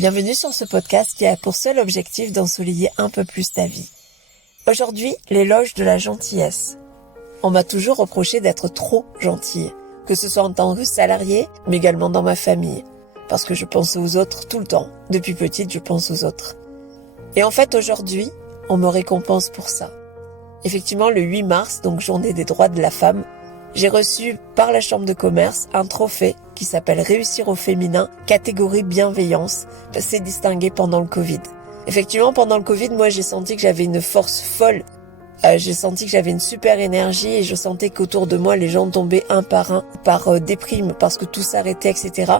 Bienvenue sur ce podcast qui a pour seul objectif d'ensoleiller un peu plus ta vie. Aujourd'hui, l'éloge de la gentillesse. On m'a toujours reproché d'être trop gentille, que ce soit en tant que salarié, mais également dans ma famille. Parce que je pense aux autres tout le temps. Depuis petite, je pense aux autres. Et en fait, aujourd'hui, on me récompense pour ça. Effectivement, le 8 mars, donc journée des droits de la femme, j'ai reçu par la Chambre de commerce un trophée qui s'appelle Réussir au féminin, catégorie bienveillance. C'est distingué pendant le Covid. Effectivement, pendant le Covid, moi j'ai senti que j'avais une force folle. J'ai senti que j'avais une super énergie et je sentais qu'autour de moi, les gens tombaient un par déprime parce que tout s'arrêtait, etc.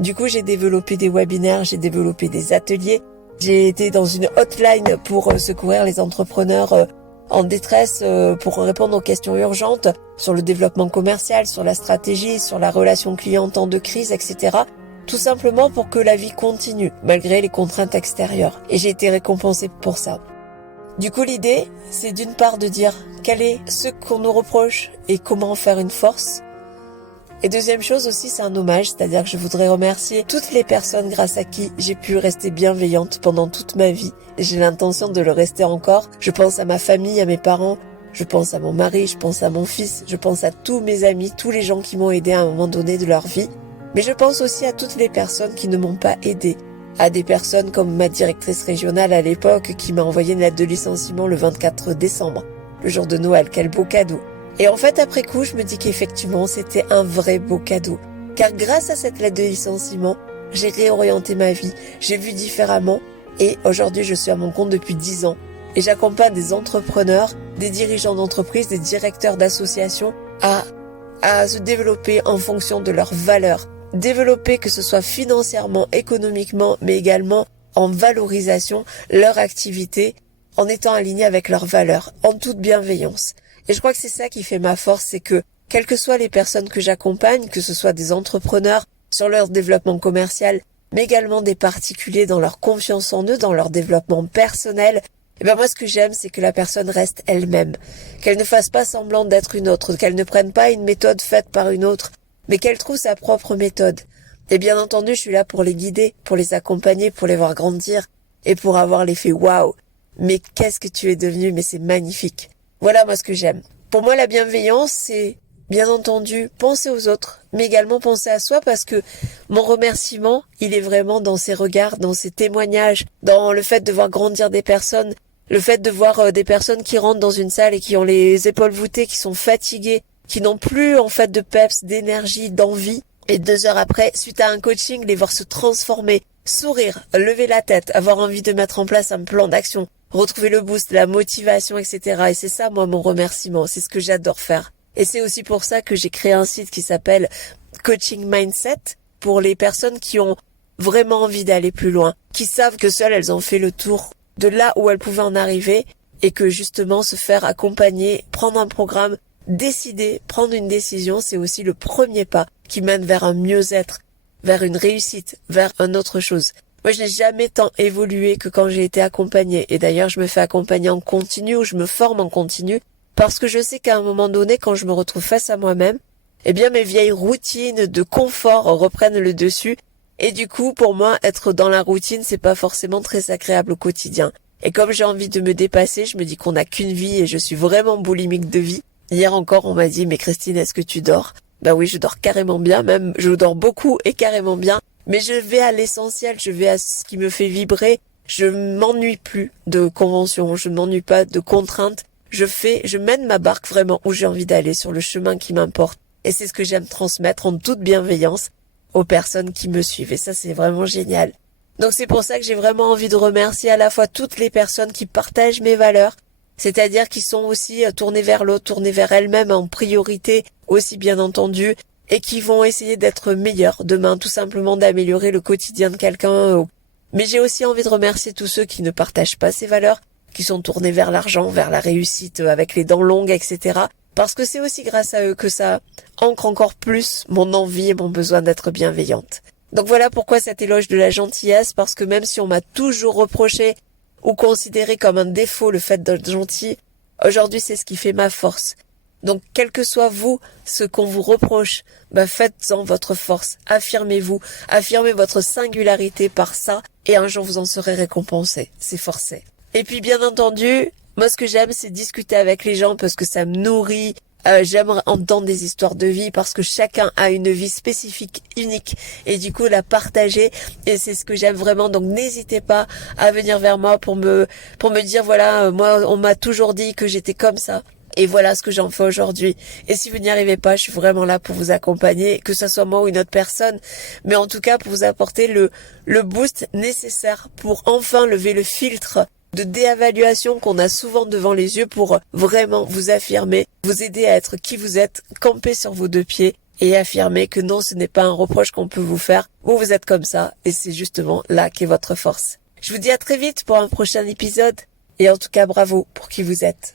Du coup, j'ai développé des webinaires, j'ai développé des ateliers. J'ai été dans une hotline pour secourir les entrepreneurs en détresse pour répondre aux questions urgentes sur le développement commercial, sur la stratégie, sur la relation client en temps de crise, etc. Tout simplement pour que la vie continue, malgré les contraintes extérieures. Et j'ai été récompensée pour ça. Du coup, l'idée, c'est d'une part de dire quel est ce qu'on nous reproche et comment en faire une force. Et deuxième chose aussi, c'est un hommage, c'est-à-dire que je voudrais remercier toutes les personnes grâce à qui j'ai pu rester bienveillante pendant toute ma vie. Et j'ai l'intention de le rester encore. Je pense à ma famille, à mes parents, je pense à mon mari, je pense à mon fils, je pense à tous mes amis, tous les gens qui m'ont aidé à un moment donné de leur vie. Mais je pense aussi à toutes les personnes qui ne m'ont pas aidé. À des personnes comme ma directrice régionale à l'époque qui m'a envoyé une lettre de licenciement le 24 décembre, le jour de Noël. Quel beau cadeau. Et en fait, après coup, je me dis qu'effectivement, c'était un vrai beau cadeau. Car grâce à cette lettre de licenciement, j'ai réorienté ma vie, j'ai vu différemment et aujourd'hui, je suis à mon compte depuis 10 ans. Et j'accompagne des entrepreneurs, des dirigeants d'entreprise, des directeurs d'associations à se développer en fonction de leurs valeurs. Développer que ce soit financièrement, économiquement, mais également en valorisation, leur activité, en étant alignés avec leurs valeurs, en toute bienveillance. Et je crois que c'est ça qui fait ma force, c'est que, quelles que soient les personnes que j'accompagne, que ce soit des entrepreneurs sur leur développement commercial, mais également des particuliers dans leur confiance en eux, dans leur développement personnel, et ben moi ce que j'aime, c'est que la personne reste elle-même, qu'elle ne fasse pas semblant d'être une autre, qu'elle ne prenne pas une méthode faite par une autre, mais qu'elle trouve sa propre méthode. Et bien entendu, je suis là pour les guider, pour les accompagner, pour les voir grandir, et pour avoir l'effet waouh. Mais qu'est-ce que tu es devenu, mais c'est magnifique. Voilà moi ce que j'aime. Pour moi, la bienveillance, c'est bien entendu penser aux autres, mais également penser à soi parce que mon remerciement, il est vraiment dans ces regards, dans ces témoignages, dans le fait de voir grandir des personnes, le fait de voir des personnes qui rentrent dans une salle et qui ont les épaules voûtées, qui sont fatiguées, qui n'ont plus en fait de peps, d'énergie, d'envie. Et 2 heures après, suite à un coaching, les voir se transformer, sourire, lever la tête, avoir envie de mettre en place un plan d'action, retrouver le boost, la motivation, etc. Et c'est ça, moi, mon remerciement. C'est ce que j'adore faire. Et c'est aussi pour ça que j'ai créé un site qui s'appelle Coaching Mindset pour les personnes qui ont vraiment envie d'aller plus loin, qui savent que seules elles ont fait le tour de là où elles pouvaient en arriver et que justement se faire accompagner, prendre un programme, décider, prendre une décision, c'est aussi le premier pas qui mène vers un mieux-être, vers une réussite, vers une autre chose. Moi, je n'ai jamais tant évolué que quand j'ai été accompagnée. Et d'ailleurs, je me fais accompagner en continu ou je me forme en continu parce que je sais qu'à un moment donné, quand je me retrouve face à moi-même, eh bien, mes vieilles routines de confort reprennent le dessus. Et du coup, pour moi, être dans la routine, c'est pas forcément très agréable au quotidien. Et comme j'ai envie de me dépasser, je me dis qu'on n'a qu'une vie et je suis vraiment boulimique de vie. Hier encore, on m'a dit, mais Christine, est-ce que tu dors? Bah oui, je dors carrément bien, même je dors beaucoup et carrément bien. Mais je vais à l'essentiel, je vais à ce qui me fait vibrer. Je m'ennuie plus de conventions, je ne m'ennuie pas de contraintes. Je mène ma barque vraiment où j'ai envie d'aller, sur le chemin qui m'importe. Et c'est ce que j'aime transmettre en toute bienveillance aux personnes qui me suivent. Et ça, c'est vraiment génial. Donc c'est pour ça que j'ai vraiment envie de remercier à la fois toutes les personnes qui partagent mes valeurs, c'est-à-dire qui sont aussi tournées vers l'autre, tournées vers elles-mêmes en priorité aussi bien entendu, et qui vont essayer d'être meilleurs demain, tout simplement d'améliorer le quotidien de quelqu'un. Mais j'ai aussi envie de remercier tous ceux qui ne partagent pas ces valeurs, qui sont tournés vers l'argent, vers la réussite avec les dents longues, etc. Parce que c'est aussi grâce à eux que ça ancre encore plus mon envie et mon besoin d'être bienveillante. Donc voilà pourquoi cet éloge de la gentillesse, parce que même si on m'a toujours reproché ou considéré comme un défaut le fait d'être gentil, aujourd'hui c'est ce qui fait ma force. Donc, quel que soit vous, ce qu'on vous reproche, faites-en votre force. Affirmez-vous, affirmez votre singularité par ça, et un jour vous en serez récompensé. C'est forcé. Et puis, bien entendu, moi, ce que j'aime, c'est discuter avec les gens parce que ça me nourrit. J'aime entendre des histoires de vie parce que chacun a une vie spécifique, unique, et du coup la partager, et c'est ce que j'aime vraiment. Donc n'hésitez pas à venir vers moi pour me dire voilà, moi on m'a toujours dit que j'étais comme ça. Et voilà ce que j'en fais aujourd'hui. Et si vous n'y arrivez pas, je suis vraiment là pour vous accompagner, que ce soit moi ou une autre personne. Mais en tout cas, pour vous apporter le boost nécessaire pour enfin lever le filtre de déévaluation qu'on a souvent devant les yeux pour vraiment vous affirmer, vous aider à être qui vous êtes, camper sur vos deux pieds et affirmer que non, ce n'est pas un reproche qu'on peut vous faire. Vous êtes comme ça et c'est justement là qu'est votre force. Je vous dis à très vite pour un prochain épisode et en tout cas bravo pour qui vous êtes.